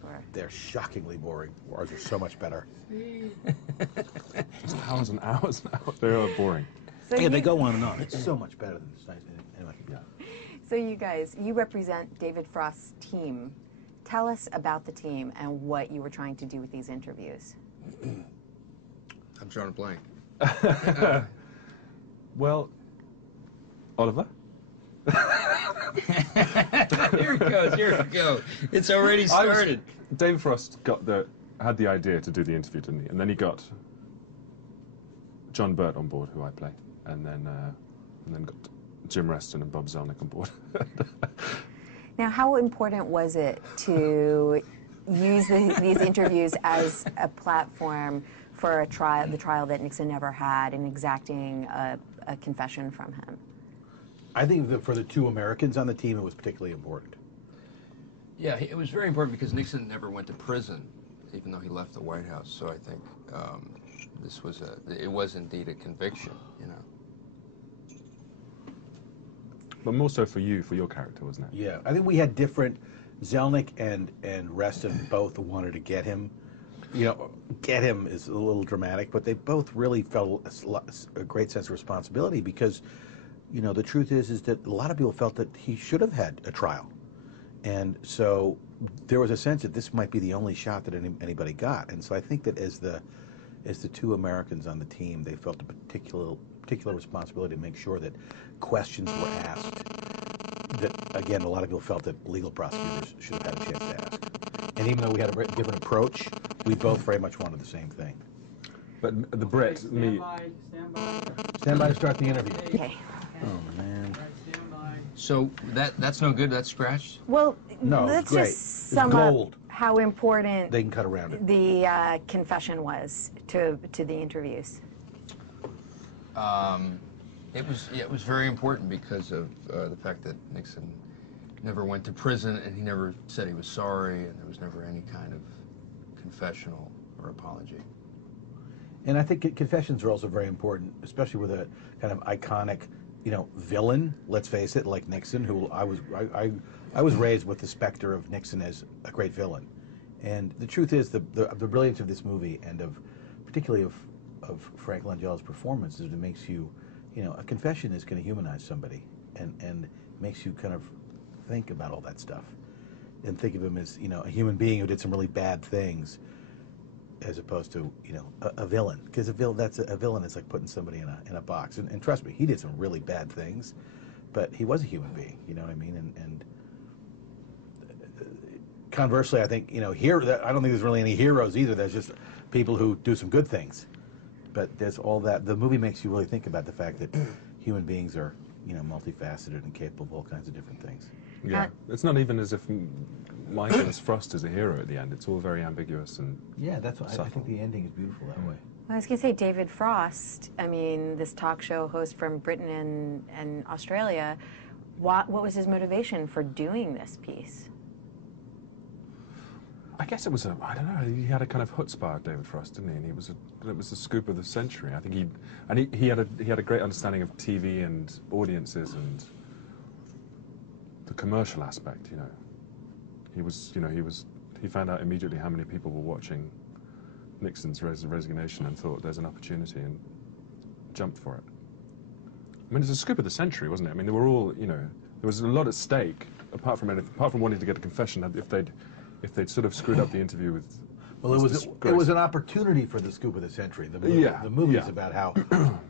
Sure. They're shockingly boring. Ours are so much better. Just hours and hours and hours. They are boring. So Yeah, they go on and on. It's so much better than the science. Anyway, yeah. So you guys, you represent David Frost's team. Tell us about the team and what you were trying to do with these interviews. I'm drawing a blank. Well, Oliver? Here it goes, here we go. It's already started. David Frost had the idea to do the interview, didn't he? And then he got John Burt on board, who I play, and then got Jim Reston and Bob Zelnick on board. Now, how important was it to use these interviews as a platform for a trial, the trial that Nixon never had, and exacting a confession from him? I think that for the two Americans on the team, it was particularly important. Yeah, it was very important because Nixon never went to prison, even though he left the White House. So I think it was indeed a conviction, you know. But more so for you, for your character, wasn't it? Yeah, I think we had different. Zelnick and Reston both wanted to get him. You know, get him is a little dramatic, but they both really felt a great sense of responsibility because, you know, the truth is that a lot of people felt that he should have had a trial. And so there was a sense that this might be the only shot that anybody got. And so I think that as the two Americans on the team, they felt a particular responsibility to make sure that questions were asked that, again, a lot of people felt that legal prosecutors should have had a chance to ask. And even though we had a different approach, we both very much wanted the same thing. But the Brit, Stand Stand by to start the interview. Okay. Oh, man. So that's no good. That's scratched. Well, No, let's it's great. just sum It's gold. up how important They can cut around it. the confession was to the interviews. It was very important because of the fact that Nixon never went to prison and he never said he was sorry, and there was never any kind of confessional or apology. And I think confessions are also very important, especially with a kind of iconic, you know, villain. Let's face it, like Nixon, who I was raised with the specter of Nixon as a great villain. And the truth is, the brilliance of this movie, and particularly of Frank Langella's performance, is it makes you, you know, a confession is going to humanize somebody, and makes you kind of think about all that stuff, and think of him as, you know, a human being who did some really bad things, as opposed to, you know, a villain. Because a villain is like putting somebody in a box. And trust me, he did some really bad things, but he was a human being. You know what I mean? And conversely, I think, you know, I don't think there's really any heroes either. There's just people who do some good things. But there's all that. The movie makes you really think about the fact that human beings are, you know, multifaceted and capable of all kinds of different things. Yeah, it's not even as if Michaelis Frost is a hero at the end. It's all very ambiguous and yeah, that's why I subtle. think the ending is beautiful that way. I was going to say, David Frost, I mean, this talk show host from Britain and Australia, what was his motivation for doing this piece? I guess it was I don't know, he had a kind of chutzpah, David Frost, didn't he? And it was the scoop of the century. I think he had a great understanding of TV and audiences and the commercial aspect, you know. He found out immediately how many people were watching Nixon's resignation and thought there's an opportunity and jumped for it. I mean, it's a scoop of the century, wasn't it? I mean, they were all, you know, there was a lot at stake, apart from wanting to get a confession. If they'd sort of screwed up the interview with... Well, it was an opportunity for the scoop of the century. The movie is about how,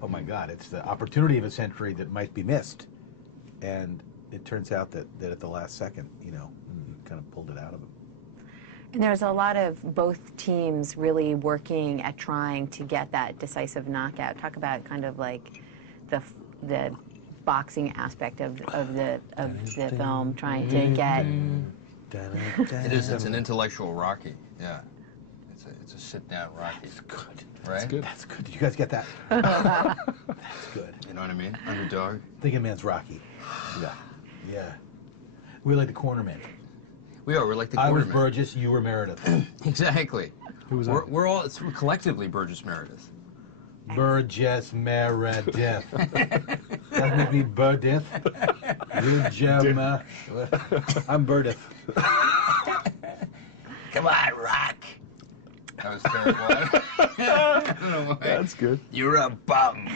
oh my God, it's the opportunity of a century that might be missed. And it turns out that at the last second, you know, he kind of pulled it out of him. And there's a lot of both teams really working at trying to get that decisive knockout. Talk about kind of like the boxing aspect of the film, trying to get... It's an intellectual Rocky, yeah. It's a sit-down Rocky. That's good. Right? That's good. That's good. Did you guys get that? That's good. You know what I mean? Underdog. Thinking man's Rocky. Yeah. Yeah. We're like the cornermen. We are. We're like the cornermen. I was Burgess, you were Meredith. Exactly. Who was we're all collectively Burgess Meredith. Burgess Meredith. That would be Burdith. You're Gemma. I'm Burdith. Come on, Rock. That was terrible. I don't know why. That's good. You're a bum.